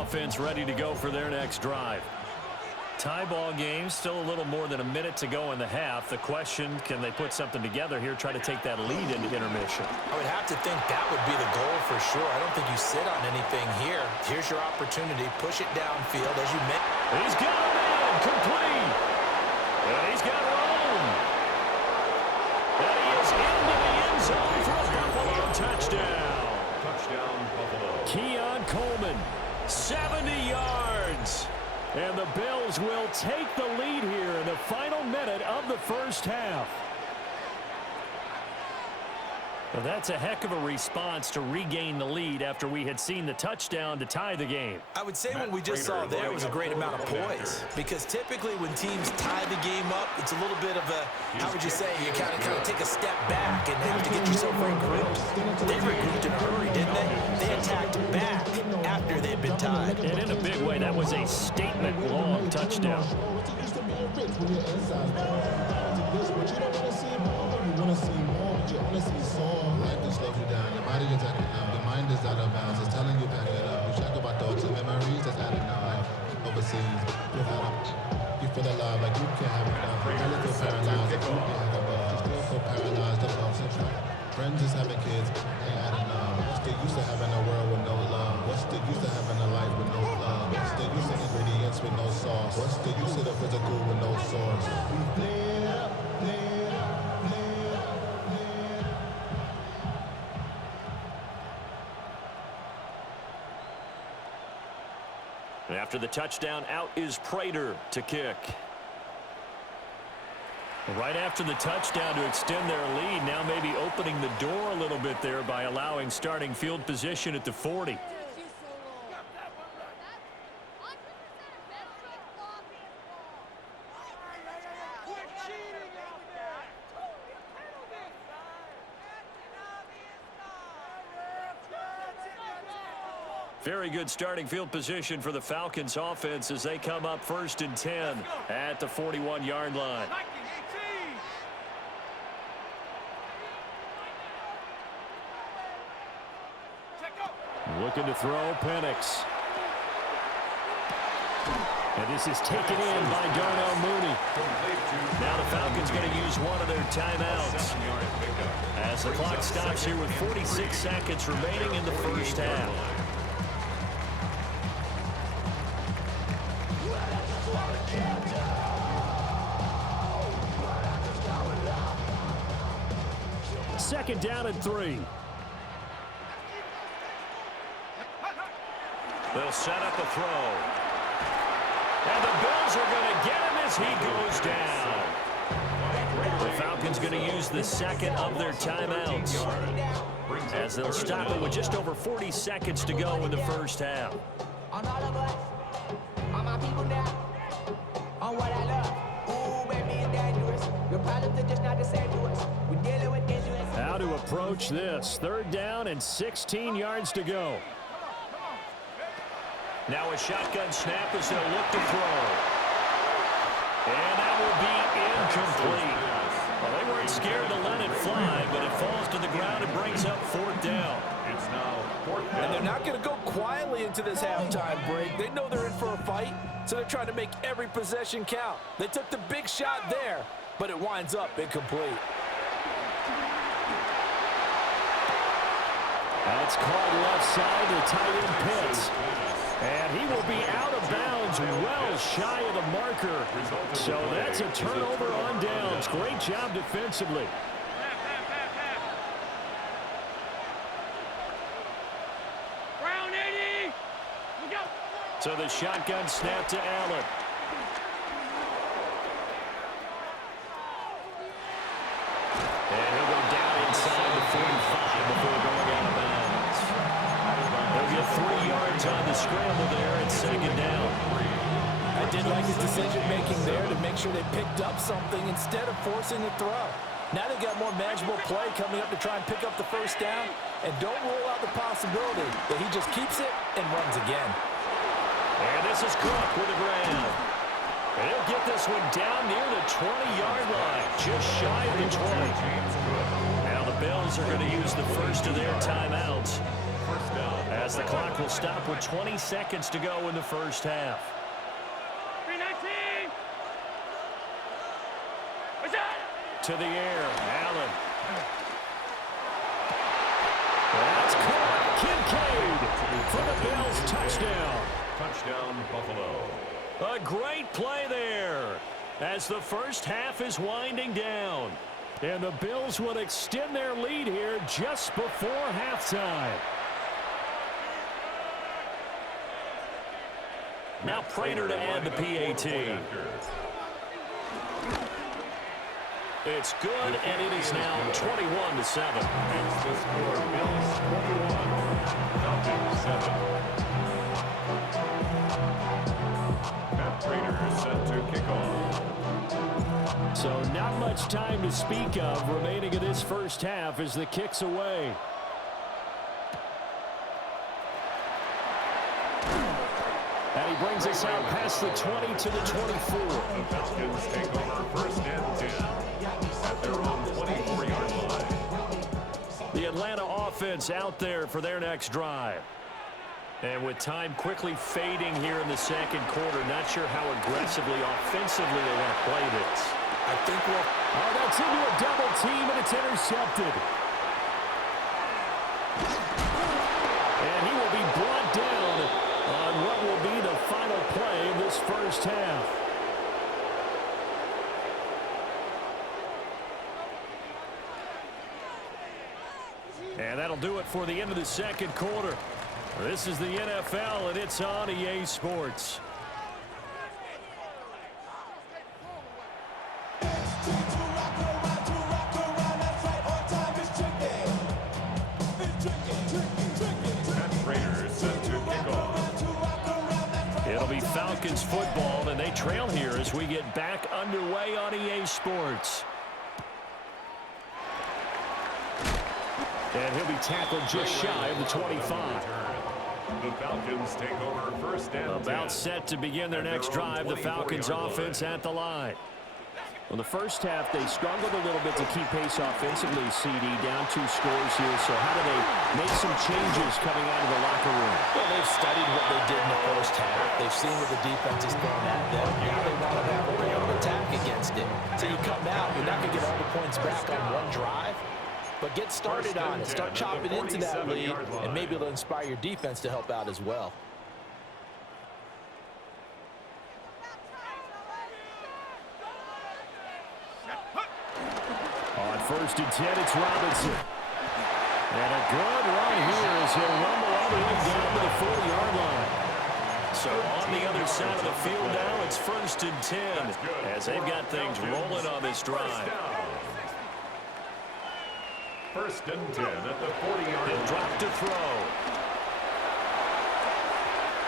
offense ready to go for their next drive. Tie ball game, still a little more than a minute to go in the half. The question, can they put something together here, try to take that lead into intermission? I would have to think that would be the goal for sure. I don't think you sit on anything here. Here's your opportunity. Push it downfield as you make. He's got it in, complete. And he's got room. And he is into the end zone for a Buffalo touchdown. Touchdown, Buffalo. Keon Coleman, 70 yards. And the Bills will take the lead here in the final minute of the first half. Well, that's a heck of a response to regain the lead after we had seen the touchdown to tie the game. I would say what we just saw there was a great amount of poise, because typically when teams tie the game up, it's a little bit of a, how would you say, you kind of take a step back and have to get yourself regrouped. They regrouped in a hurry, didn't they? They attacked back after they'd been tied. And in a big way, that was a statement-long touchdown. Life just slows you down. Your body is acting up. Your mind is out of bounds. It's telling you pack it up. You check about thoughts and memories that's adding up. Overseas, you feel alive like you can't have enough. You really feel paralyzed like you can't have a buzz. You still feel paralyzed above central. Friends just having kids ain't adding up. What's the use of having a world with no love? What's the use of having a life with no love? What's the use of ingredients with no sauce? What's the use of the physical with no source? After the touchdown, out is Prater to kick. Right after the touchdown to extend their lead, now maybe opening the door a little bit there by allowing starting field position at the 40. Very good starting field position for the Falcons offense as they come up 1st and 10 at the 41-yard line. Looking to throw, Penix. And this is taken in by Darnell Mooney. Now the Falcons going to use one of their timeouts as the clock stops here with 46 seconds remaining in the first half. Second down and 3. They'll set up a throw. And the Bills are going to get him as he goes down. The Falcons going to use the second of their timeouts as they'll stop it with just over 40 seconds to go in the first half. On all of us, on my people now, on what I love. Ooh, baby, it's dangerous. Your problems are just not the same to us. We're dealing with dangerous. How to approach this. 3rd down and 16 yards to go. Now a shotgun snap as they'll look to throw. And that will be incomplete. Well, they weren't scared to let it fly, but it falls to the ground and brings up 4th down. It's now 4th down. And they're not going to go quietly into this halftime break. They know they're in for a fight, so they're trying to make every possession count. They took the big shot there, but it winds up incomplete. That's caught left side to tight end Pitts. And he will be out of bounds well shy of the marker. So that's a turnover on downs. Great job defensively. Round 80. We go. So the shotgun snap to Allen. And he'll go down inside the 45 before going out of bounds. They'll get 3 yards on the scramble there and 2nd down. I did like his decision-making there to make sure they picked up something instead of forcing the throw. Now they've got more manageable play coming up to try and pick up the 1st down. And don't rule out the possibility that he just keeps it and runs again. And this is Cook with a grab. And he'll get this one down near the 20-yard line, just shy of the 20. Now the Bills are going to use the first of their timeouts First down. As the clock will stop with 20 seconds to go in the first half. 319. What's that? To the air, Allen. That's caught. Kincaid for the Bills touchdown. Touchdown, Buffalo. A great play there as the first half is winding down. And the Bills will extend their lead here just before halftime. Now Prater to add the PAT. It's good, and it is now 21-7. It's the score. Bills 21, Falcons 7. Matt Prater set to kick off. So not much time to speak of remaining in this first half as the kick's away. And he brings us out past the 20 to the 24. The Falcons take over first and 10 at their own 24-yard line. The Atlanta offense out there for their next drive. And with time quickly fading here in the second quarter, not sure how aggressively, offensively they want to play this. I think we'll... Oh, that's into a double team, and it's intercepted. And he will be brought down on what will be the final play of this first half. And that'll do it for the end of the second quarter. This is the NFL, and it's on EA Sports. It'll be Falcons football, and they trail here as we get back underway on EA Sports. And he'll be tackled just shy of the 25. The Falcons take over first and 10. About set to begin their next drive, the Falcons offense at the line. Well, the first half, they struggled a little bit to keep pace offensively, CD, down 2 scores here. So how do they make some changes coming out of the locker room? Well, they've studied what they did in the first half. They've seen what the defense has thrown at them. Now they want to have a real attack against it. So you come out, you're not going to get all the points back on one drive. But get started on it. Start chopping into that lead, and maybe it'll inspire your defense to help out as well. On first and 10, it's Robinson. And a good run here as he'll rumble all the way down to the 40-yard line. So on the other side of the field now, it's first and 10 as they've got things rolling on this drive. First and 10 at the 40-yard They'll line. drop to throw.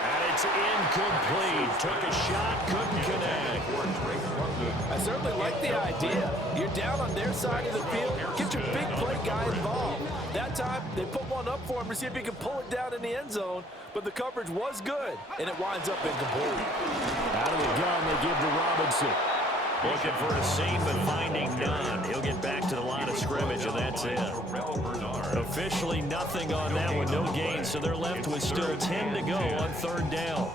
And it's incomplete. Took a shot, couldn't connect. I certainly like the idea. You're down on their side of the field. Get your big play guy involved. That time, they put one up for him to see if he can pull it down in the end zone. But the coverage was good, and it winds up incomplete. Out of the gun, they give to Robinson. Looking for a seam, but finding none. He'll get back to the line of scrimmage, and that's it. Officially nothing on that one, no gain, so they're left with still 10 to go on third down.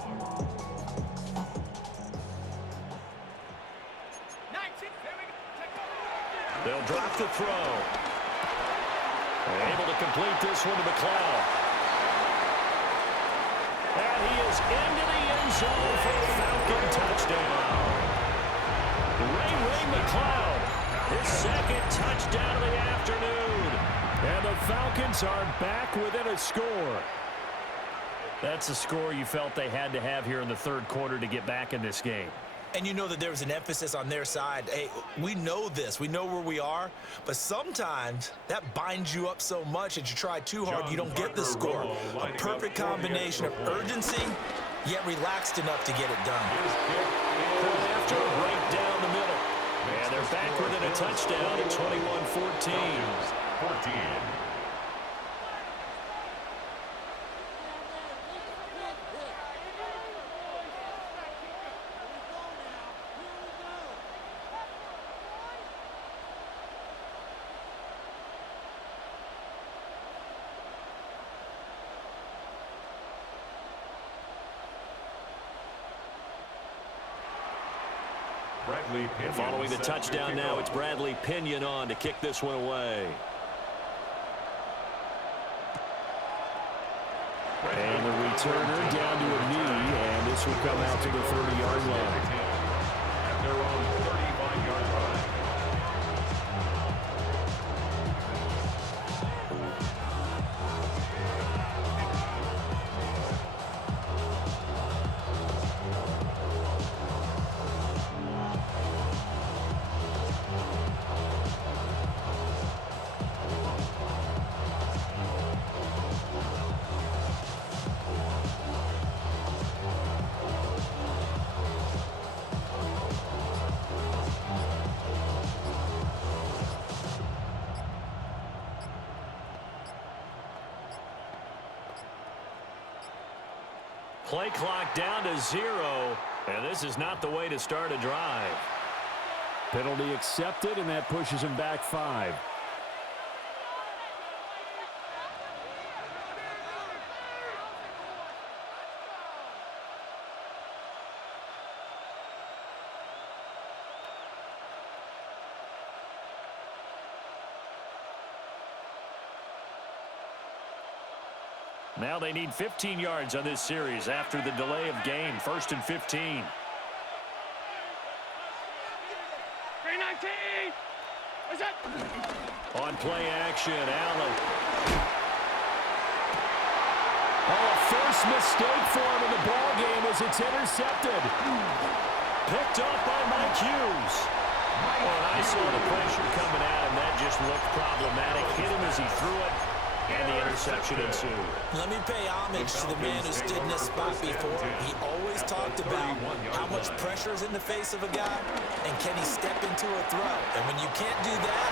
They'll drop the throw. Able to complete this one to McLeod. And he is into the end zone for a Falcon touchdown. Ray McLeod, his second touchdown of the afternoon. And the Falcons are back within a score. That's a score you felt they had to have here in the third quarter to get back in this game. And you know that there was an emphasis on their side. Hey, we know this. We know where we are. But sometimes that binds you up so much that you try too hard, you don't get the score. A perfect combination of urgency, yet relaxed enough to get it done. After right down the middle. And they're back within a touchdown at 21-14. 14. Bradley Pinion Following the set to touchdown kick now, off. it's Bradley Pinion on to kick this one away. And the returner down to a knee, and this will come out to the 30-yard line. At their own 35-yard line. Play clock down to 0, and this is not the way to start a drive. Penalty accepted, and that pushes him back 5. Now they need 15 yards on this series after the delay of game. 1st and 15. 319. What's up? On play action, Allen. Oh, a first mistake for him in the ball game as it's intercepted. Picked off by Mike Hughes. Well, I saw the pressure coming at him. That just looked problematic. Hit him as he threw it, and the interception ensued. Let me pay homage to the man who stood in this spot before. He always talked about how much pressure is in the face of a guy, and can he step into a throw. And when you can't do that,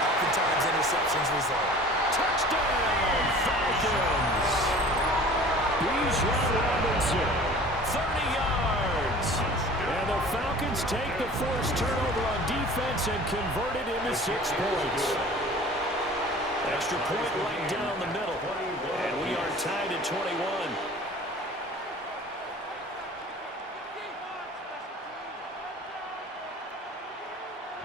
oftentimes interceptions result. Touchdown, Falcons! Bijan Robinson. 30 yards! And the Falcons take the forced turnover on defense and convert it into 6 points. Extra point right down the middle. And we are tied at 21.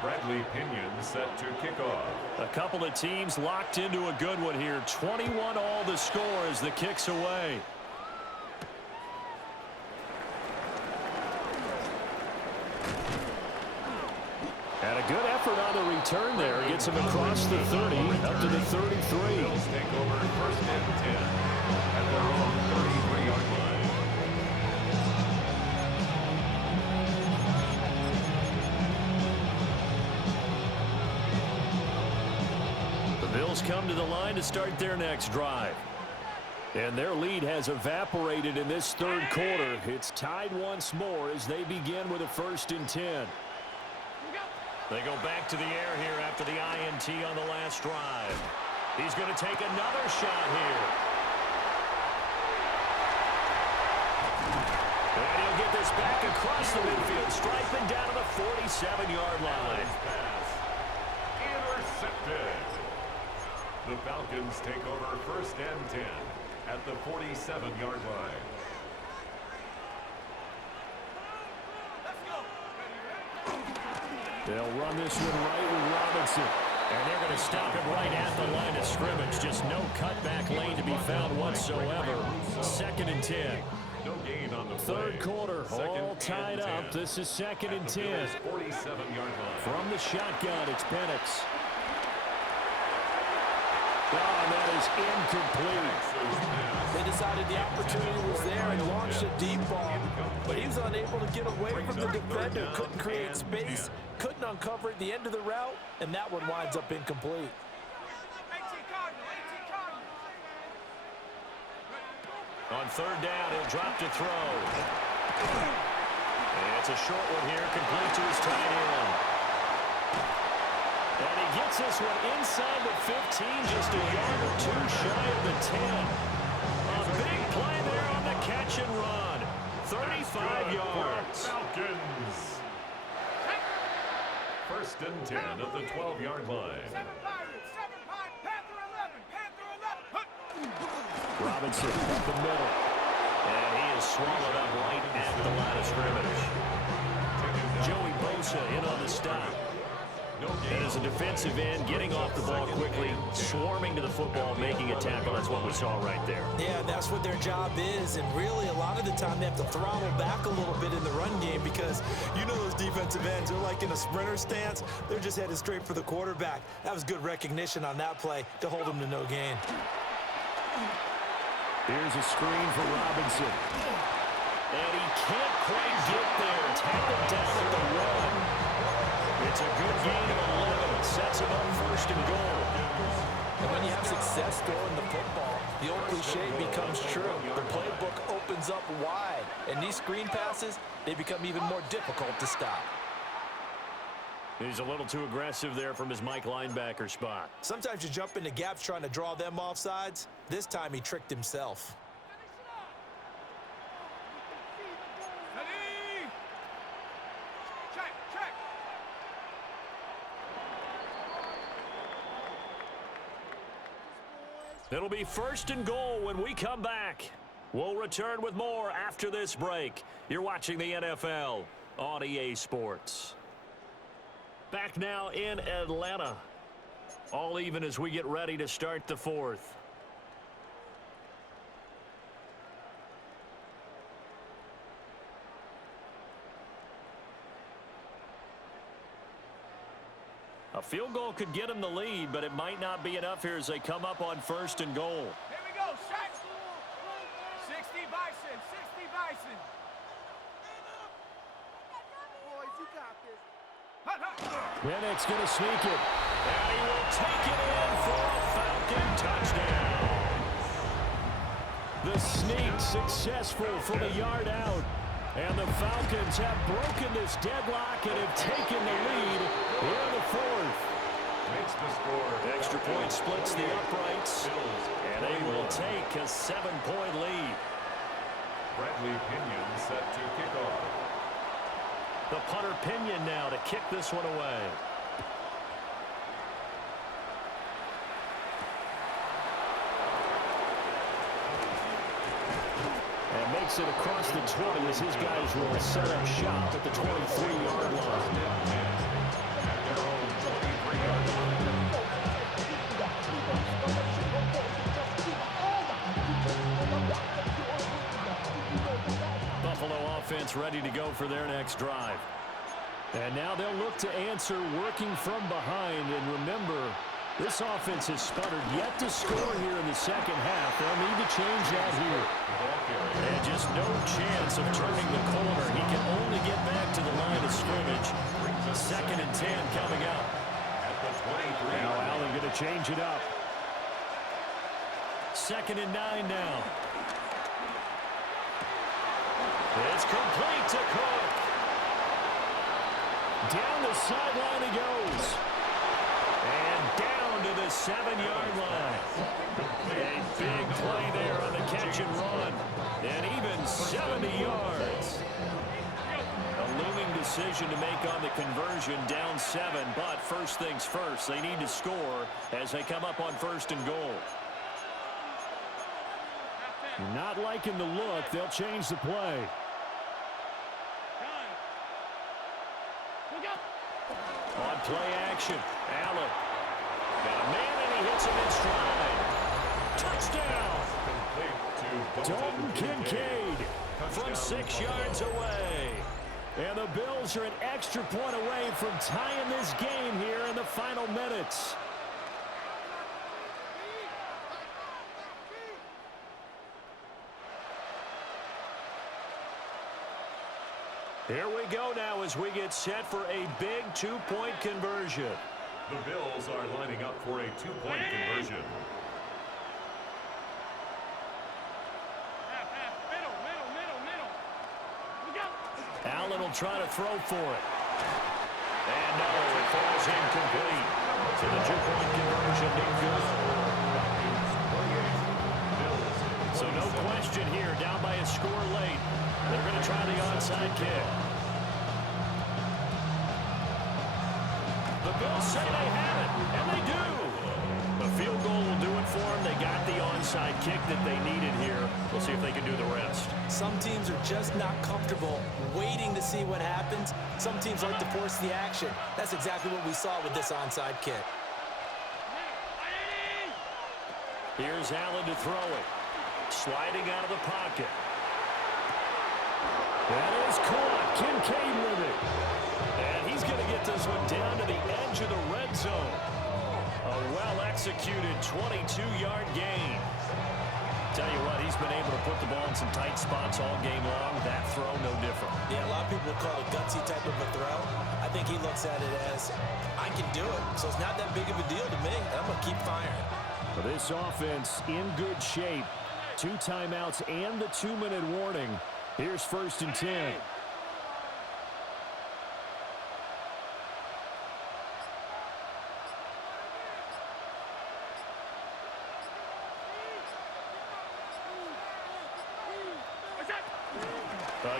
Bradley Pinion set to kick off. A couple of teams locked into a good one here. 21 all the score as the kick's away. And a good effort on the return there. Gets him across the 30, up to the 33. Bills take over 1st and 10 at their own 33-yard line. The Bills come to the line to start their next drive. And their lead has evaporated in this 3rd quarter. It's tied once more as they begin with a 1st and 10. They go back to the air here after the INT on the last drive. He's going to take another shot here. And he'll get this back across the midfield, striping down to the 47-yard line. Pass intercepted. The Falcons take over 1st and 10 at the 47-yard line. They'll run this one right with Robinson. And they're going to stop him right at the line of scrimmage. Just no cutback lane to be found whatsoever. 2nd and 10. No gain on the play. 3rd quarter, all Second tied and up. 10. This is 2nd and At the 10. Bills' 47-yard line. From the shotgun, it's Penix. Oh, and that is incomplete. They decided the opportunity was there and launched a deep ball, but he was unable to get away from the defender, couldn't create space, couldn't uncover at the end of the route, and that one winds up incomplete. On 3rd down, he'll drop to throw. And it's a short one here, complete to his tight end. And he gets this one inside the 15, just a yard or 2 shy of the 10. A big play there on the catch and run. 35 yards. Falcons. 1st and 10 at the 12-yard line. Robinson up the middle. And he is swallowed up right at the line of scrimmage. Taken Joey Bosa in on the stop. And as a defensive end, getting off the ball quickly, swarming to the football, making a tackle. That's what we saw right there. Yeah, that's what their job is. And really, a lot of the time, they have to throttle back a little bit in the run game because you know those defensive ends, they're like in a sprinter stance. They're just headed straight for the quarterback. That was good recognition on that play to hold them to no gain. Here's a screen for Robinson. And he can't quite get there. Tackled down at the 1. It's a good gain of 11. Sets him up first and goal. And when you have success throwing the football, the old cliche becomes true. The playbook opens up wide. And these screen passes, they become even more difficult to stop. He's a little too aggressive there from his Mike linebacker spot. Sometimes you jump into gaps trying to draw them off sides. This time he tricked himself. It'll be first and goal when we come back. We'll return with more after this break. You're watching the NFL on EA Sports. Back now in Atlanta. All even as we get ready to start the fourth. A field goal could get them the lead, but it might not be enough here as they come up on first and goal. Here we go, shot. 60 Bison, 60 Bison. Boys, you got this. Bennett's going to sneak it. And he will take it in for a Falcon touchdown. The sneak successful from a yard out. And the Falcons have broken this deadlock and have taken the lead in the fourth. Makes the score. Extra point splits the uprights. And they will take a 7-point lead. Bradley Pinion set to kick off. The punter Pinion now to kick this one away. And makes it across the 20 as his guys will set up shop at the 23-yard line. At their own 23-yard line. Buffalo offense ready to go for their next drive. And now they'll look to answer working from behind. And remember, this offense has sputtered yet to score here in the second half. They'll need to change that here. And just no chance of turning the corner. He can only get back to the line of scrimmage. 2nd and 10 coming up. At the 23. Now Allen going to change it up. 2nd and 9 now. It's complete to Cook. Down the sideline he goes. And down to the 7-yard line. A big play there on the catch and run. And even 70 yards. A looming decision to make on the conversion, down 7. But first things first, they need to score as they come up on first and goal. Not liking the look. They'll change the play. On play action, Allen. Got a man and he hits him in stride. Touchdown! Complete to Dalton Kincaid From 6 yards away. And the Bills are an extra point away from tying this game here in the final minutes. Here we go now as we get set for a big 2-point conversion. The Bills are lining up for a 2-point conversion. Allen will try to throw for it. And no, it falls incomplete. So the 2-point conversion no good. So no question here, down by a score late. They're going to try the onside kick. The Bills say they have it, and they do. The field goal will do it for them. They got the onside kick that they needed here. We'll see if they can do the rest. Some teams are just not comfortable waiting to see what happens. Some teams like to force the action. That's exactly what we saw with this onside kick. Here's Allen to throw it. Sliding out of the pocket. That is caught. Kincaid with it. And he's going to get this one down to the edge of the red zone. A well-executed 22-yard gain. Tell you what, he's been able to put the ball in some tight spots all game long. That throw, no different. Yeah, a lot of people call it gutsy type of a throw. I think he looks at it as, I can do it, so it's not that big of a deal to me. I'm going to keep firing. For this offense in good shape. 2 timeouts and the 2-minute warning. Here's 1st and 10.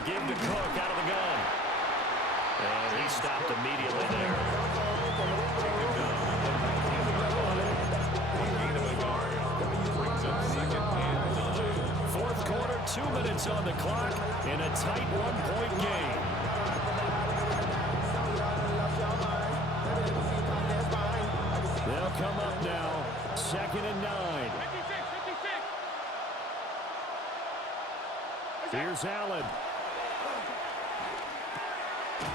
Give to Cook out of the gun. And he stopped immediately there. Fourth quarter, 2 minutes on the clock in a tight 1-point game. They'll come up now. 2nd and 9. Here's Allen.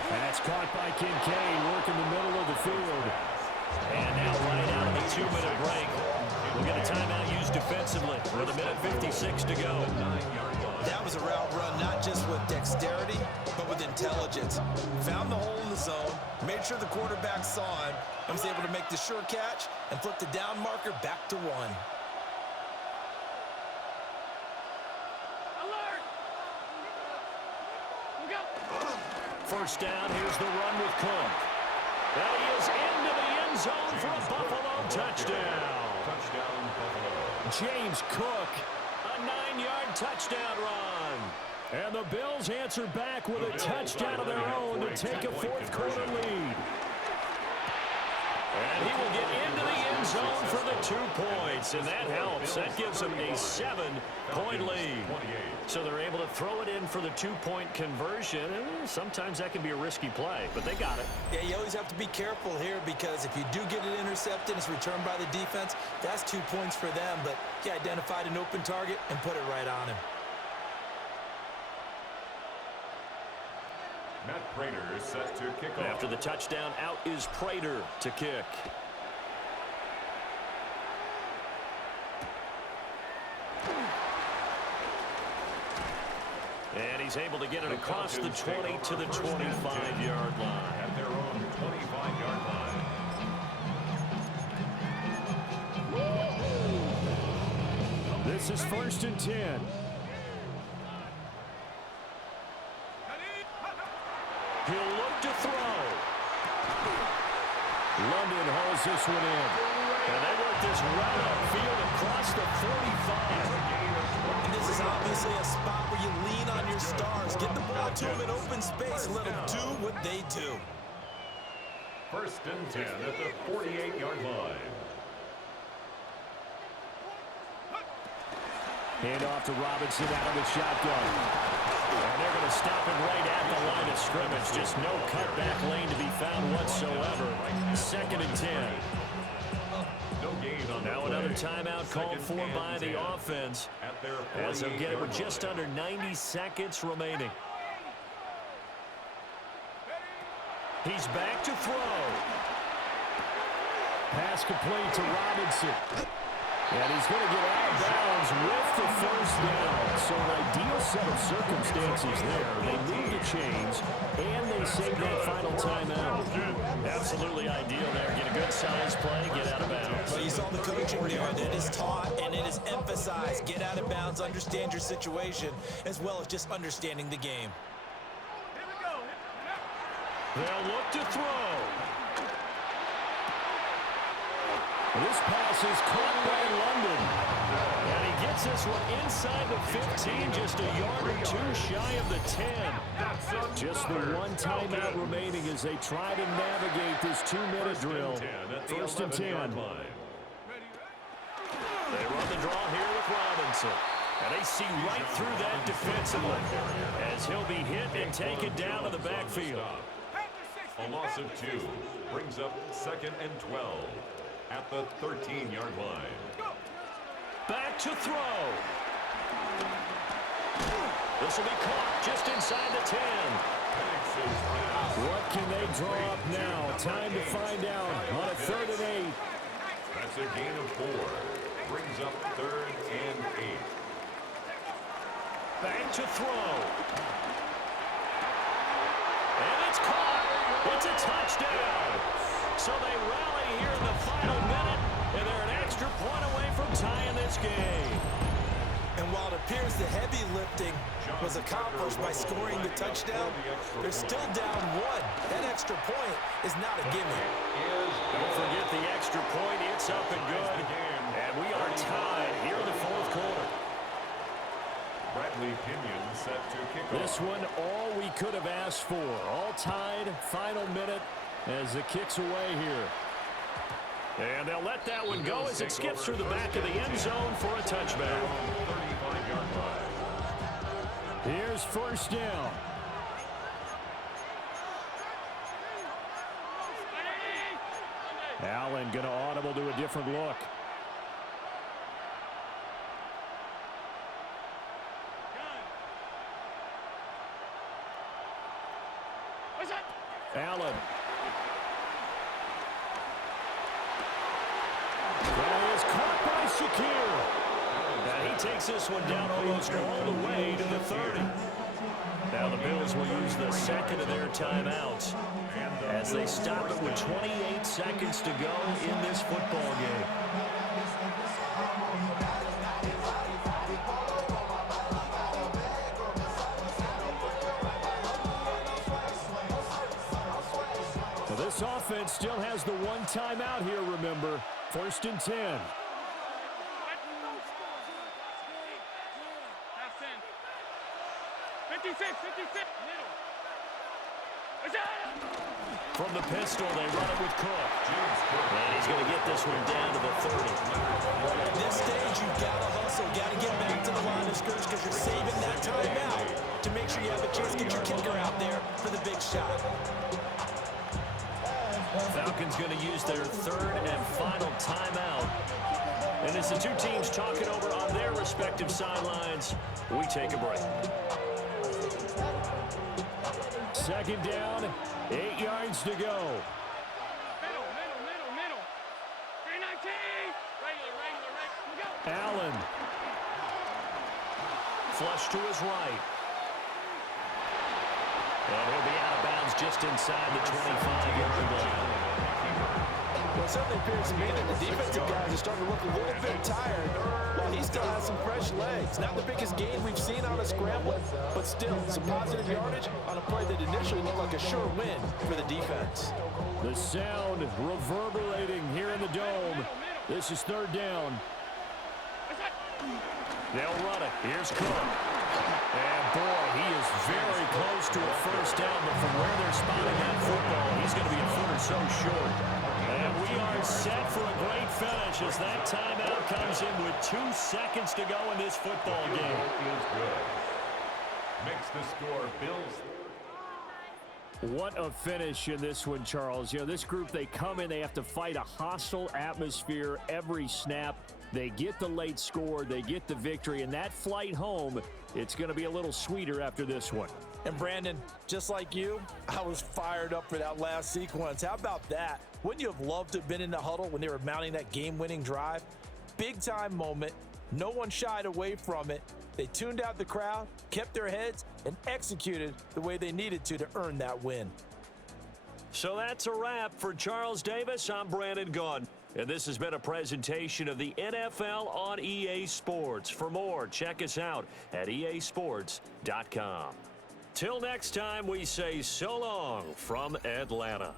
That's caught by Kincaid, working the middle of the field. And now right out of the 2-minute break, we'll get a timeout used defensively with 1:56 to go. That was a route run, not just with dexterity, but with intelligence. Found the hole in the zone, made sure the quarterback saw him, and was able to make the sure catch and flip the down marker back to 1. First down, here's the run with Cook. And he is into the end zone for a Buffalo touchdown. Touchdown, Buffalo. James Cook, a 9-yard touchdown run. And the Bills answer back with a touchdown of their own to take a 4th quarter lead. And he will get into the end zone for the 2 points, and that helps. That gives them a 7-point lead. So they're able to throw it in for the 2-point conversion. And sometimes that can be a risky play, but they got it. Yeah, you always have to be careful here because if you do get it intercepted, it's returned by the defense, that's 2 points for them. But he identified an open target and put it right on him. Matt Prater is set to kick off. After the touchdown, out is Prater to kick. And he's able to get it across the 20 to the 25-yard line. At their own 25-yard line. This is 1st and 10. He'll look to throw. London hauls this one in. And they work this right upfield across the 45. And this is obviously a spot where you lean on your stars. Get the ball to them in open space. Let them do what they do. 1st and 10 at the 48-yard line. Hand off to Robinson out of the shotgun. And they're going to stop him right at the line of scrimmage. Just no cutback lane to be found whatsoever. 2nd and 10. No gain on now another timeout called for by the offense. As they'll get it with just under 90 seconds remaining. He's back to throw. Pass complete to Robinson. And he's going to get out of bounds with the 1st down. So an ideal set of circumstances there. They move the chains, and they save that final timeout. Absolutely ideal there. Get a good size play, get out of bounds. Well, you saw the coaching there. It is taught and it is emphasized. Get out of bounds, understand your situation, as well as just understanding the game. They'll look to throw. This pass is caught by London. And he gets this one inside the 15, just a yard or 2 shy of the 10. Just the 1 timeout remaining as they try to navigate this 2-minute drill. 1st and 10. They run the draw here with Robinson. And they see right through that defensively as he'll be hit and taken down to the backfield. A loss of 2 brings up 2nd and 12 at the 13-yard line. Back to throw. This will be caught just inside the 10. What can they draw up now? Time to find out on a 3rd and 8. That's a gain of 4. Brings up 3rd and 8. Back to throw. And it's caught. It's a touchdown. So they rally here in the final minute, and they're an extra point away from tying this game. And while it appears the heavy lifting was accomplished by scoring the touchdown, they're still down 1. That extra point is not a gimme. Don't forget the extra point. It's up and good. And we are tied here in the 4th quarter. Bradley Pinion set to kick off. This one, all we could have asked for. All tied, final minute as it kicks away here. And they'll let that one go as it skips through the back of the end zone for a touchback. 35-yard line. Here's 1st down. Allen going to audible to a different look. Allen. That is caught by Shakir. Now he takes this one down almost all the way to the 30. Now the Bills will use the 2nd of their timeouts as they stop it with 28 seconds to go in this football game. This offense still has the 1 timeout here, remember. 1st and 10. From the pistol, they run it with Cook. And he's going to get this one down to the 30. At this stage, you've got to hustle, got to get back to the line of scrimmage because you're saving that timeout to make sure you have a chance to get your kicker out there for the big shot. Falcons going to use their 3rd and final timeout. And as the two teams talk it over on their respective sidelines, we take a break. 2nd down, 8 yards to go. Middle. 319. Regular. Allen. Flush to his right. And he'll be out of bounds just inside the 25-yard line. Well, it certainly appears to me that the defensive guys are starting to look a little bit tired, while he still has some fresh legs. Not the biggest gain we've seen on a scramble, but still some positive yardage on a play that initially looked like a sure win for the defense. The sound reverberating here in the dome. This is 3rd down. They'll run it. Here's Cook. And boy, he is very close to a 1st down, but from where they're spotting that football, he's going to be a foot or so short. And we are set for a great finish as that timeout comes in with 2 seconds to go in this football game. Is good. Makes the score Bills. What a finish in this one, Charles. You know, this group, they come in, they have to fight a hostile atmosphere every snap. They get the late score, they get the victory, and that flight home, it's going to be a little sweeter after this one. And Brandon, just like you, I was fired up for that last sequence. How about that? Wouldn't you have loved to have been in the huddle when they were mounting that game-winning drive? Big-time moment. No one shied away from it. They tuned out the crowd, kept their heads, and executed the way they needed to earn that win. So that's a wrap for Charles Davis. I'm Brandon Gaudin, and this has been a presentation of the NFL on EA Sports. For more, check us out at easports.com. Till next time, we say so long from Atlanta.